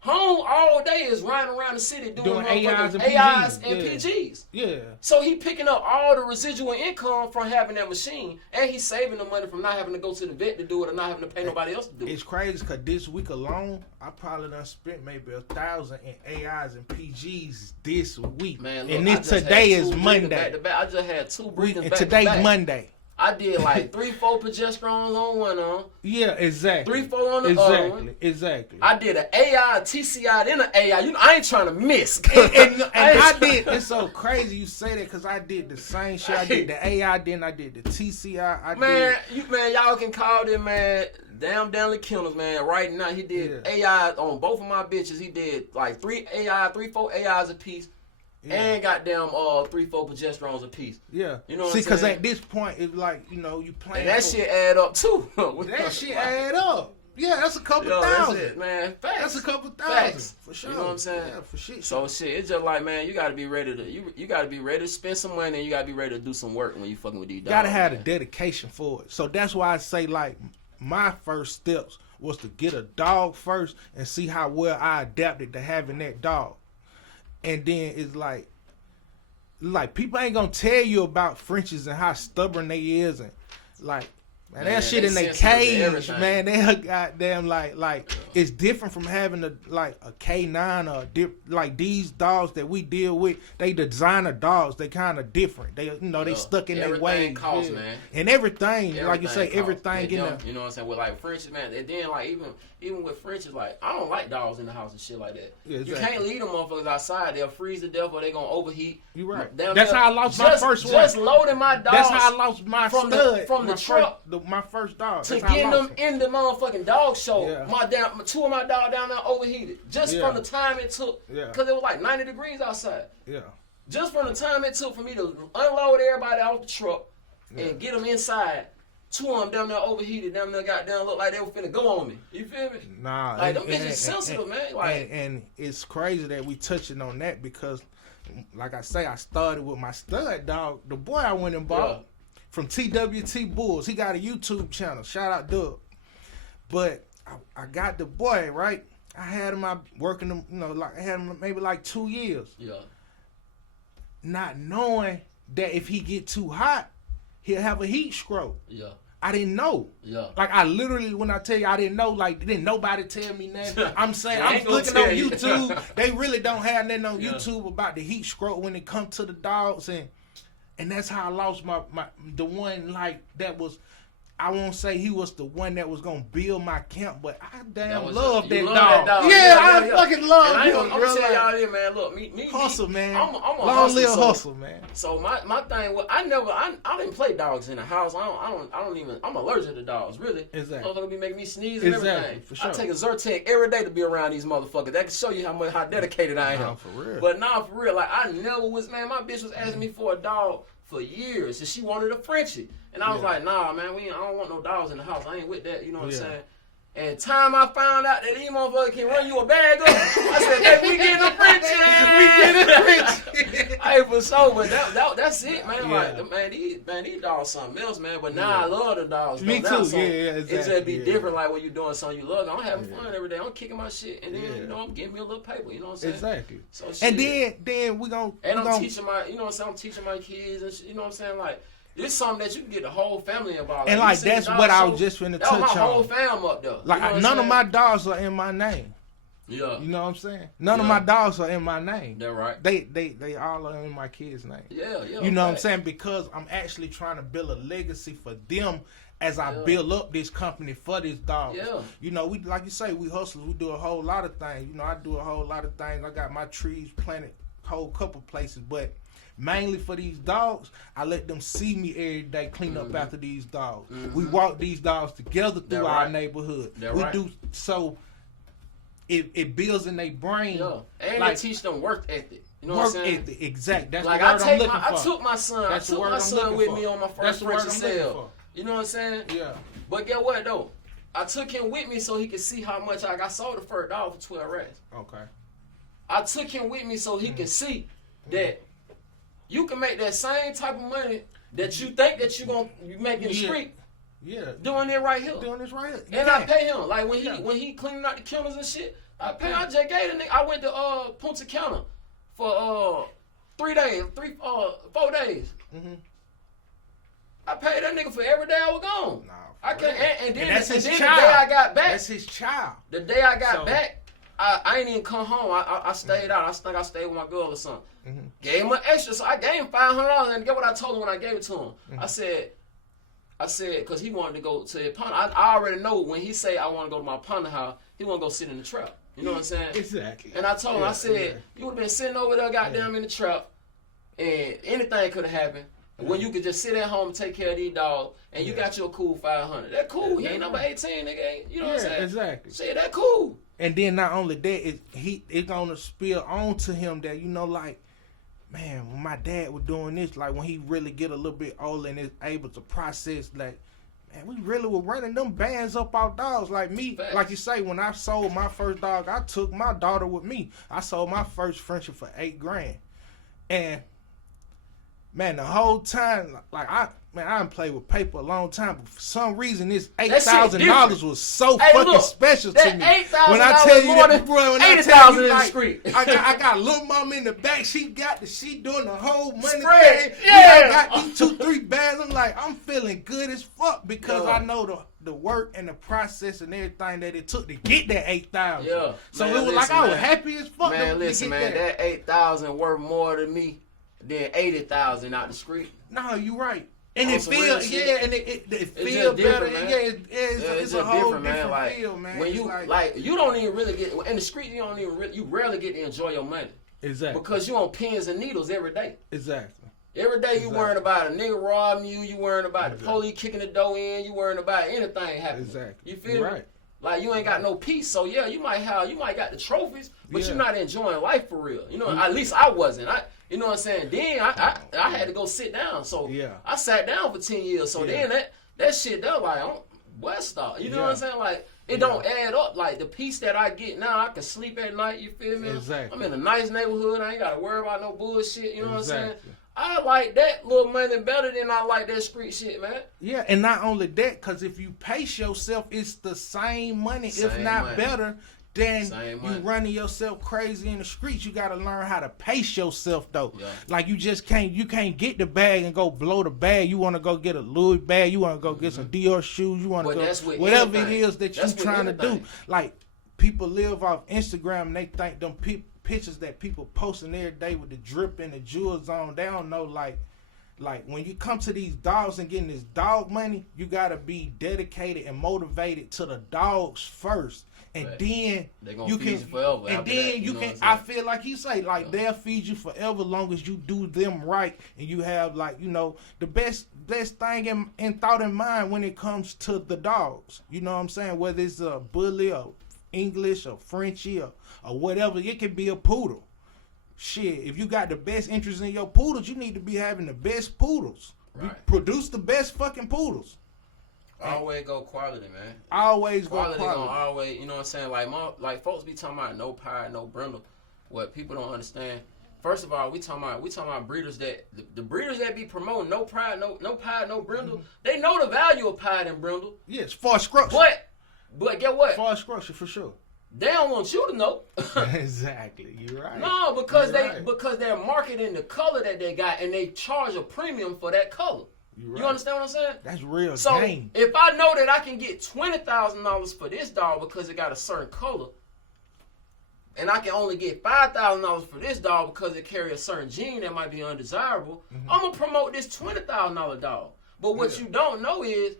home all day is riding around the city doing AIs and PGs. Yeah. So he picking up all the residual income from having that machine, and he's saving the money from not having to go to the vet to do it or not having to pay nobody else to do it. It's crazy because this week alone, I probably done spent maybe 1,000 in AIs and PGs this week. Man, look, and this today is Monday. Back to back. I just had 2 breathing back today's to back. Monday. I did like 3-4 progesterones on one on. Yeah, exactly. 3-4 on the other one. Exactly. I did an AI, TCI, then an AI. You know, I ain't trying to miss. and I did. It's so crazy you say that because I did the same shit. I did the AI, then I did the TCI. Y'all can call them, man. Damn Kennels, man. Right now, he did AI on both of my bitches. He did like 3-4 AIs a piece. Yeah. And goddamn 3-4 progesterones a piece. Yeah. You know what I'm saying? See, because at this point, it's like, you playing. And that shit add up too. That shit add up. Yeah, that's a couple thousand. That's it, man. Facts. That's a couple thousand. Facts. For sure. You know what I'm saying? Yeah, for shit. So shit, it's just like, man, you gotta be ready to you gotta be ready to spend some money and you gotta be ready to do some work when you fucking with these dogs. You gotta have the dedication for it. So that's why I say, like, my first steps was to get a dog first and see how well I adapted to having that dog. And then it's like people ain't gonna tell you about Frenchies and how stubborn they is, and like, man, that shit in their cage, man. They goddamn like it's different from having a K9 or like these dogs that we deal with. They designer dogs. They kind of different. They they stuck in their ways. Costs, man. And everything like you say, costs. everything in there. You know what I'm saying? With like Frenchies, man. And then like even with Frenchies, like I don't like dogs in the house and shit like that. Yeah, exactly. You can't leave them motherfuckers outside. They'll freeze to death or they gonna overheat. You right. That's how I lost my first one. Just loading my dogs. That's how I lost my stud from the truck. My first dog. To get them in the motherfucking dog show. Yeah. Two of my dogs down there overheated. Just from the time it took. Yeah. Because it was like 90 degrees outside. Yeah. Just from the time it took for me to unload everybody out the truck and get them inside. 2 of them down there overheated, down there goddamn look like they were finna go on me. You feel me? Nah. Like, them bitches sensitive, man. Like, and it's crazy that we touching on that because, like I say, I started with my stud dog, the boy I went and bought from TWT Bulls. He got a YouTube channel. Shout out Doug. But I got the boy, right? I had him working him, like I had him maybe like 2 years. Yeah. Not knowing that if he get too hot, he'll have a heat stroke. Yeah. I didn't know. Yeah. Like I literally, when I tell you I didn't know, like didn't nobody tell me nothing. I'm saying I'm looking on YouTube. They really don't have nothing on YouTube about the heat stroke when it comes to the dogs, and that's how I lost the one like that was. I won't say he was the one that was gonna build my camp, but I love that dog. Yeah, I fucking love him. I'm gonna tell y'all here, man. Look, me hustle, man. I'm a long live hustle, man. So my thing was, I didn't play dogs in the house. I don't even. I'm allergic to dogs, really. Exactly. Motherfucker be making me sneeze and everything. For sure. I take a Zyrtec every day to be around these motherfuckers. That can show you how dedicated I am. Nah, for real. But nah, for real. Like I never was, man. My bitch was asking me for a dog for years, and she wanted a Frenchie. And I was like, nah, man, I don't want no dogs in the house. I ain't with that, you know what I'm saying? And time I found out that these motherfuckers can run you a bag up, I said, hey, we getting a Frenchie. We getting a Frenchie. Hey, for sure, but that's it, man. Yeah. Like, these dogs something else, man. But now I love the dogs. Me too, exactly. It just be different, like when you're doing something you love. I'm having fun every day. I'm kicking my shit, and then, I'm getting me a little paper, you know what I'm saying? Exactly. So, shit. And then we gonna... And I'm teaching my, you know what I'm saying? I'm teaching my kids, and shit, you know what I'm saying? Like, it's something that you can get the whole family involved. And like that's what I was just finna touch on. My whole fam up there. Like none of my dogs are in my name. Yeah. You know what I'm saying? None of my dogs are in my name. That's right. They all are in my kids' name. Yeah. You know what I'm saying? Because I'm actually trying to build a legacy for them as I build up this company for this dog. Yeah. You know, we like you say, we hustlers, we do a whole lot of things. You know, I do a whole lot of things. I got my trees planted a whole couple places, but mainly for these dogs, I let them see me every day clean up after these dogs. We walk these dogs together through our neighborhood. We do so it builds in their brain. Yeah. And like, teach them work ethic. You know what I'm saying? Work ethic, exactly. That's like the word I'm looking for. I took my son with me on my first French sale. You know what I'm saying? Yeah. But get what though? I took him with me so he could see how much I sold the first dog for 12 racks. Okay. I took him with me so he can see that you can make that same type of money that you think that you make in the street Yeah. Doing it right here. Doing this right here. And I pay him. Like when Yeah. he cleaning out the kennels and shit, I pay. I just gave the nigga. I went to Punta Cana for 4 days. Mm-hmm. I paid that nigga for every day I was gone. Nah, I can't. And then, that's and his then child. the day I got back. That's his child. The day I got So- back, I ain't even come home. I stayed out. I think I stayed with my girl or something. Mm-hmm. Gave him an extra, so I gave him $500. And get what I told him when I gave it to him. Mm-hmm. I said, because he wanted to go to his partner. I already know when he say I want to go to my partner house, he want to go sit in the trap. You know what I'm saying? Exactly. And I told him, I said, yeah. you would have been sitting over there goddamn in the trap, and anything could have happened. When you could just sit at home and take care of these dogs, and you got your cool 500. That cool. He ain't number 18, nigga. You know what I'm saying? Exactly. Shit, that cool. And then not only that, it's gonna spill on to him that, you know, like, man, when my dad was doing this, like when he really get a little bit older and is able to process, like, man, we really were running them bands up our dogs. Like me, Facts. like you say, when I sold my first dog, I took my daughter with me. I sold my first Frenchie for $8,000. And man, the whole time, like I done played with paper a long time, but for some reason this $8,000 was so fucking special to me. $8,000 When I tell you more that, than bro, when I $80,000 tell you, in the like, street. I got little mama in the back. She doing the whole money Spread, thing. yeah. I got these 2-3 bags. I'm like, I'm feeling good as fuck because Yeah. I know the work and the process and everything that it took to get that $8,000. Yeah. So Man, it was like listen, I was man. happy as fuck. Man, to listen, get man, that 8,000 worth more to me than 80,000 out the street. No, you right. And On it some real feels, shit. yeah, and it It's feels just better. different, man. Yeah, it's a just whole different man. Like feel, man. when It's you like you don't even really get in the street. You don't even you rarely get to enjoy your money exactly, because you on pins and needles every day. exactly. Every day you Exactly. worrying about a nigga robbing you. You worrying about the Exactly. police kicking the door in. You worrying about anything happening. Exactly. You feel You're me? right. Like you ain't got no peace. So yeah, you might got the trophies, but Yeah. you're not enjoying life for real. You know, at least I wasn't. You know what I'm saying? Then I had to go sit down. So Yeah. I sat down for 10 years. So Yeah. then that shit that like what stop? You know what I'm saying? Like it don't add up. Like the peace that I get now, I can sleep at night. You feel me? Exactly. I'm in a nice neighborhood. I ain't got to worry about no bullshit. You know what I'm saying? Exactly. I like that little money better than I like that street shit, man. Yeah, and not only that, because if you pace yourself, it's the same money, if Same not money. better. Then Same you money. running yourself crazy in the streets. You gotta learn how to pace yourself though. Yeah. Like you can't get the bag and go blow the bag. You wanna go get a Louis bag, you wanna go get some Dior shoes, you wanna But go that's with whatever anything. it is that That's you with trying to do. anything. Like people live off Instagram and they think them pictures that people posting every day with the drip and the jewels on, they don't know like when you come to these dogs and getting this dog money, you gotta be dedicated and motivated to the dogs first. And Right. then They gonna you feed can, you forever and after then that, you you know can. what I'm I saying? feel like you say, like they'll feed you forever, long as you do them right, and you have like the best thing in thought in mind when it comes to the dogs. You know what I'm saying? Whether it's a bully or English or Frenchie or whatever, it could be a poodle. Shit, if you got the best interest in your poodles, you need to be having the best poodles. Right. Produce the best fucking poodles. Always go quality, man. Always Quality go gonna quality. always, you know what I'm saying? Like folks be talking about no pride, no brindle. What people don't understand. First of all, we talking about breeders that the breeders that be promoting no pride, no pride, no brindle. Mm-hmm. They know the value of pride and brindle. Yes, for structure. But get what? For structure for sure. They don't want you to know. Exactly, you're right. No, because You're they right. because they're marketing the color that they got and they charge a premium for that color. You're You right. understand what I'm saying? That's real So game. if I know that I can get $20,000 for this dog because it got a certain color, and I can only get $5,000 for this dog because it carries a certain gene that might be undesirable, I'm gonna promote this $20,000 dog. But what you don't know is,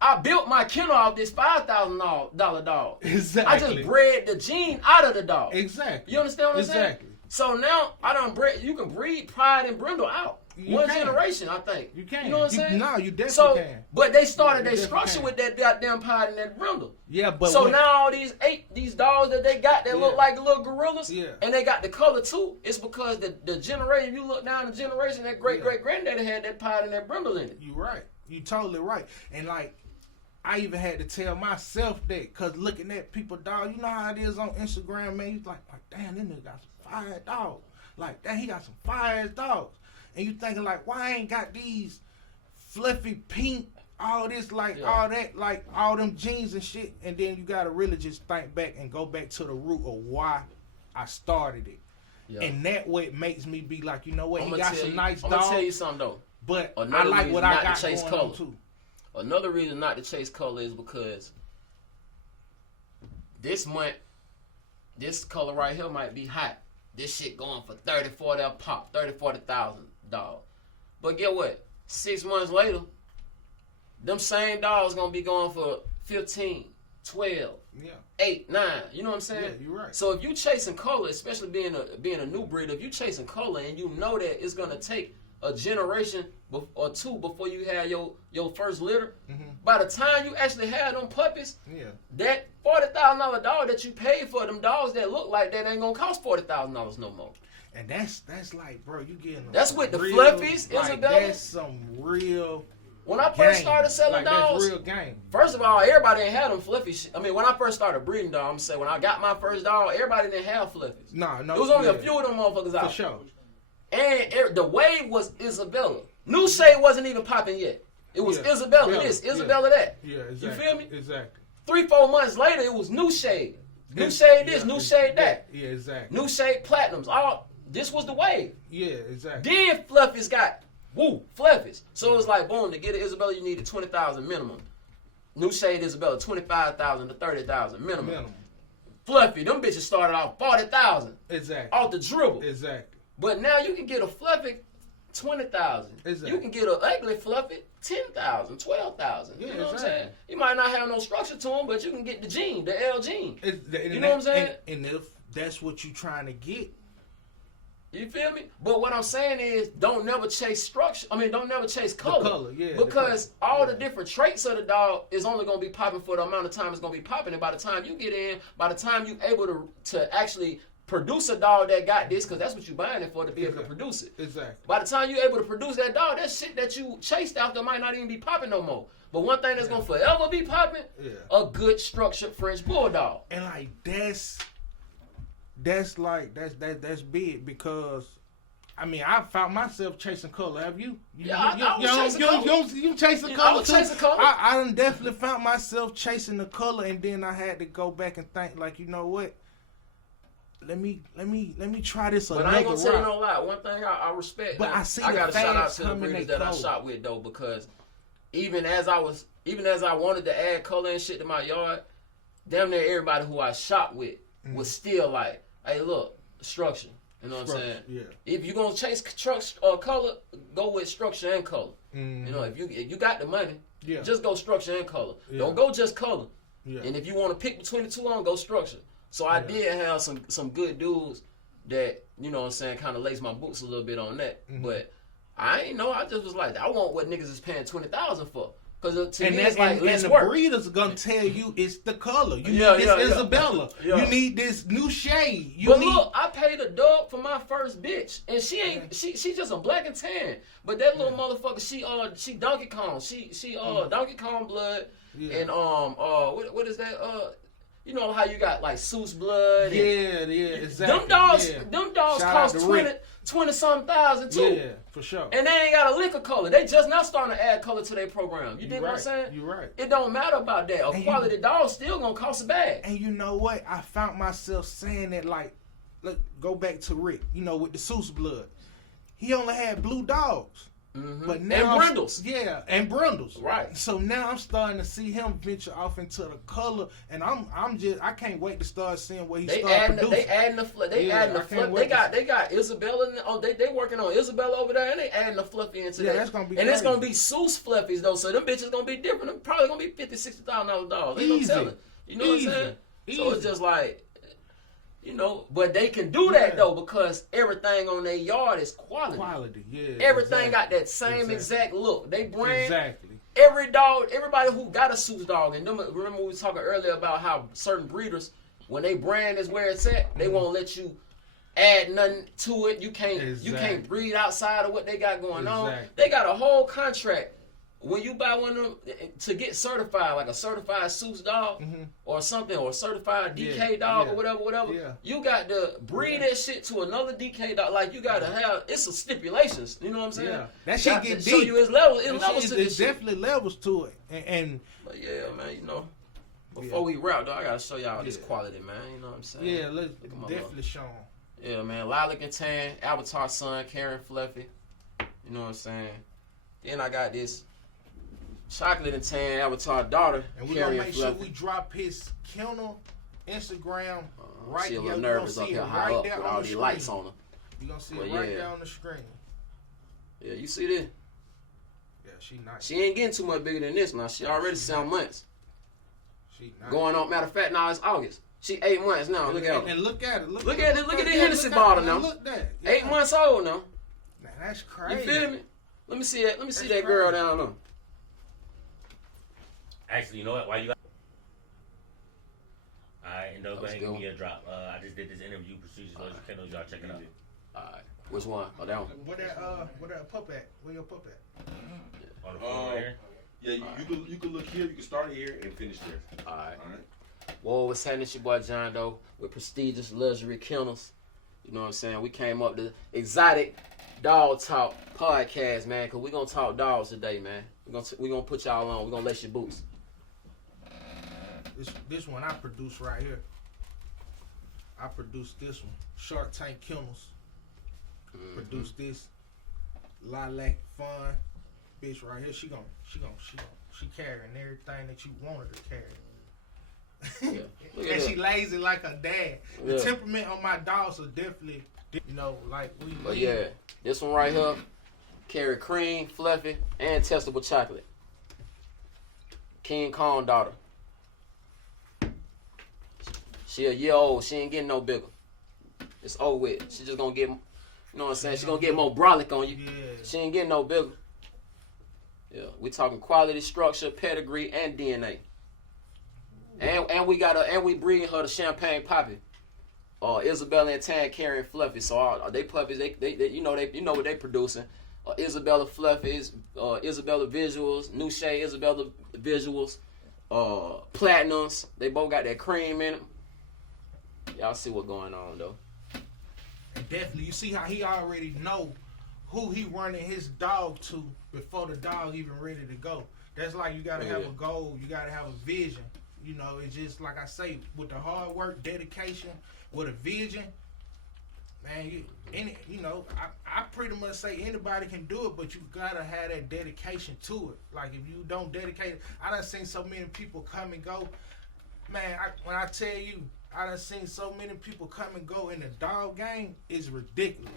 I built my kennel off this $5,000 dog. Exactly. I just bred the gene out of the dog. Exactly. You understand what I'm Exactly. saying? So now I done bred. You can breed pride and brindle out. You One can. generation, I think. You can. You know what I'm saying? No, you definitely So, can. but they started You their definitely structure can. with that goddamn pride and that brindle. Yeah, but So when- now all these dogs that they got that look Yeah. like little gorillas, Yeah. and they got the color too. It's because the generation, you look down the generation, that great granddaddy had that pride and that brindle in it. You right. You totally right. And like, I even had to tell myself that, cause looking at people, dog, you know how it is on Instagram, man. He's like, damn, this nigga got some fire dogs. Like, damn, he got some fire dogs. And you thinking like, why I ain't got these fluffy pink all this, all that, all them genes and shit, and then you gotta really just think back and go back to the root of why I started it. Yeah. And that way it makes me be like, you know what, he got some nice dogs. I'm gonna tell you something though. But I like what I got going color. on too. Another reason not to chase color is because this month, this color right here might be hot. This shit going for 30, 40 a pop, 30, 40,000 dollars. But get what? 6 months later, them same dogs gonna be going for 15, 12, 8, 9. You know what I'm saying? Yeah, you're right. So if you chasing color, especially being a new breed, if you chasing color and you know that it's gonna take a generation or two before you have your first litter, by the time you actually have them puppies, that $40,000 dog that you paid for, them dogs that look like that ain't gonna cost $40,000 no more. And that's like, bro, you getting that's with the real, fluffies, like, Isabella. That's some real. When I first started selling dogs, that's real game. First of all, everybody ain't had them fluffy. I mean, when I first started breeding dogs, I'm gonna say when I got my first dog, everybody didn't have fluffies. No, there was only a few of them motherfuckers out. For sure. And the wave was Isabella. New Shade wasn't even popping yet. It was Isabella this, Isabella that. Yeah, exactly. You feel me? Exactly. 3-4 months later, it was New Shade. New Shade this, New Shade that. Yeah, exactly. New Shade Platinums. This was the wave. Yeah, exactly. Then Fluffies got Fluffies. So it was like, boom, to get an Isabella, you needed 20,000 minimum. New Shade Isabella, 25,000 to 30,000 minimum. Fluffy, them bitches started off 40,000. Exactly. Off the dribble. Exactly. But now you can get a Fluffy 20,000. Exactly. You can get an ugly Fluffy 10,000, 12,000. Yeah, you know what I'm saying? You might not have no structure to them, but you can get the gene, the L gene. You know what I'm saying? And if that's what you're trying to get, you feel me? But what I'm saying is, don't never chase structure. I mean, don't never chase color. The color, yeah. Because all the different traits of the dog is only going to be popping for the amount of time it's going to be popping. And by the time you get in, by the time you're able to actually produce a dog that got this, because that's what you're buying it for, to be able to produce it. Exactly. By the time you're able to produce that dog, that shit that you chased after might not even be popping no more. But one thing that's going to forever be popping, a good structured French Bulldog. And like that's big because I mean I found myself chasing color. Have you? You chasing color? I was chasing color. I done definitely found myself chasing the color, and then I had to go back and think like, you know what? Let me try this another route. But I ain't gonna tell you no lie. One thing I respect. But I see I got the to shout out fads to the coming. breeders that I shot with though, because even as I wanted to add color and shit to my yard, damn near everybody who I shot with was still like, hey, look, structure. You know what I'm saying? Yeah. If you're gonna chase color, go with structure and color. You know, if you got the money, just go structure and color. Don't go just color. And if you want to pick between the two on, go structure. So I did have some good dudes that, you know what I'm saying, kind of laced my boots a little bit on that. But I ain't know. I just was like, I want what niggas is paying $20,000 for. Because to me, it's like less the work. breeders are gonna tell you it's the color. You need this Isabella. You need this new shade. Look, I paid a dog for my first bitch, and she ain't. She just a black and tan. But that little motherfucker, she Donkey Kong. She Donkey Kong blood. And what is that? You know how you got like Seuss blood. Exactly. Them dogs cost 20-something thousand too. Yeah, for sure. And they ain't got a lick of color. They just now starting to add color to their program. You dig what I'm saying? You're right. It don't matter about that. A quality dog still gonna cost a bag. And you know what? I found myself saying that, like, look, go back to Rick. You know, with the Seuss blood, he only had blue dogs. But now and brindles. And brindles. Right. So now I'm starting to see him venture off into the color, and I can't wait to start seeing what he started producing. They adding the fluff. They got Isabella. They working on Isabella over there, and they adding the fluffy into that. That's gonna be. And it's gonna be Seuss fluffies though, so them bitches gonna be different. Them probably gonna be $50,000-$60,000 dollars. They gonna sell it. You know what I'm saying? So it's just like, you know, but they can do that though because everything on their yard is quality. Everything got that same exact look. They brand every dog, everybody who got a Seuss dog, and remember we was talking earlier about how certain breeders, when they brand is where it's at, they won't let you add nothing to it. You can't breed outside of what they got going on. They got a whole contract when you buy one of them to get certified, like a certified Seuss dog or something, or a certified DK dog or whatever, you got to breed that shit to another DK dog. Like you got to have, it's some stipulations. You know what I'm saying? Yeah. That shit get deep. Show you its levels. It levels to this shit. Definitely levels to it. And but yeah, man, you know. Before we wrap, though, I gotta show y'all this quality, man. You know what I'm saying? Yeah, let's definitely show them. Yeah, man. Lilac and Tan, Avatar son, Karen Fluffy. You know what I'm saying? Then I got this Chocolate and Tan, Avatar daughter, and we're Karen gonna make Fluffy. sure we drop his kennel Instagram right she a here. little nervous up here high up with all these lights on her. You're gonna see it right there on the screen. Yeah, you see this? Yeah, she nice. She ain't getting too much bigger than this now. She already 7 months. She nice. Going on, matter of fact, now it's August. She 8 months now. Look at her. And look at it. Look at the Hennessy bottle now. Look at that. 8 months old now. Man, that's crazy. You feel me? Let me see that. Let me see that girl down there. Actually, you know what? Why you got? Alright, and go ahead and give me a drop. I just did this interview, Prestigious Luxury Kennels. Y'all check it out. Alright. Which one? Oh, that one. Where that pup at? Where your pup at? On the phone right here. Yeah, you can look here. You can start here and finish there. All right. Whoa, what's happening? It's your boy Jean Deau with Prestigious Luxury Kennels. You know what I'm saying? We came up to Exotic Dog Talk podcast, man, because we're going to talk dogs today, man. We're gonna put y'all on. We're going to lace your boots. This one I produced right here. I produced this one. Shark Tank Kennels. Produced this. Lilac Fun. Bitch right here. She carrying everything that you wanted to carry. Yeah. And she lazy like her dad. The temperament on my dogs are definitely, you know, like we. But yeah, this one right here carry cream, fluffy, and testable chocolate. King Kong daughter. She a year old. She ain't getting no bigger. It's over with. She just gonna get, you know what I'm saying? She gonna get more brolic on you. Yeah. She ain't getting no bigger. Yeah, we talking quality, structure, pedigree, and DNA. And we breeding her the Champagne Poppy. Isabella and Tan carrying Fluffy. So they puppies, they you know what they producing. Isabella Fluffy, Isabella Visuals, New Shade Isabella Visuals, Platinums. They both got that cream in them. Y'all see what's going on though. And definitely, you see how he already know who he running his dog to before the dog even ready to go. That's like you gotta have a goal, you gotta have a vision. You know, it's just like I say, with the hard work, dedication, with a vision, man, I pretty much say anybody can do it, but you gotta have that dedication to it. Like if you don't dedicate it, I done seen so many people come and go. Man, when I tell you, I done seen so many people come and go in the dog game, it's ridiculous.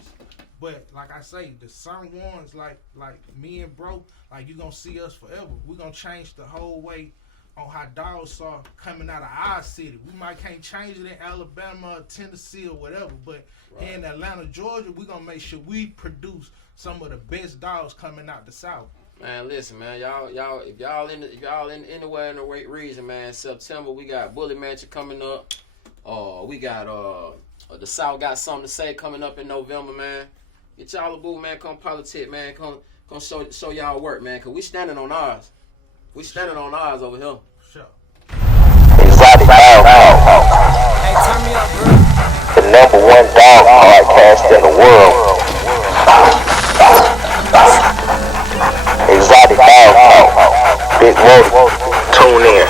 But like I say, the certain ones like me and bro, like you gonna see us forever. We gonna change the whole way on how dogs are coming out of our city. We might can't change it in Alabama or Tennessee or whatever, but here in Atlanta, Georgia, we gonna make sure we produce some of the best dogs coming out the South. Man, listen, man, y'all, if y'all anywhere in the region, man, September we got Bully Mansion coming up. We got the South got something to say coming up in November, man. Get y'all a boo, man. Come politic, man. Come show y'all work, man. Cause we standing on ours. We standing on ours over here. Sure. Exotic Dog Talk. Hey, turn me up, bro. The #1 dog podcast in the world. Exotic Dog Talk. Bigg Whodi. Tune in.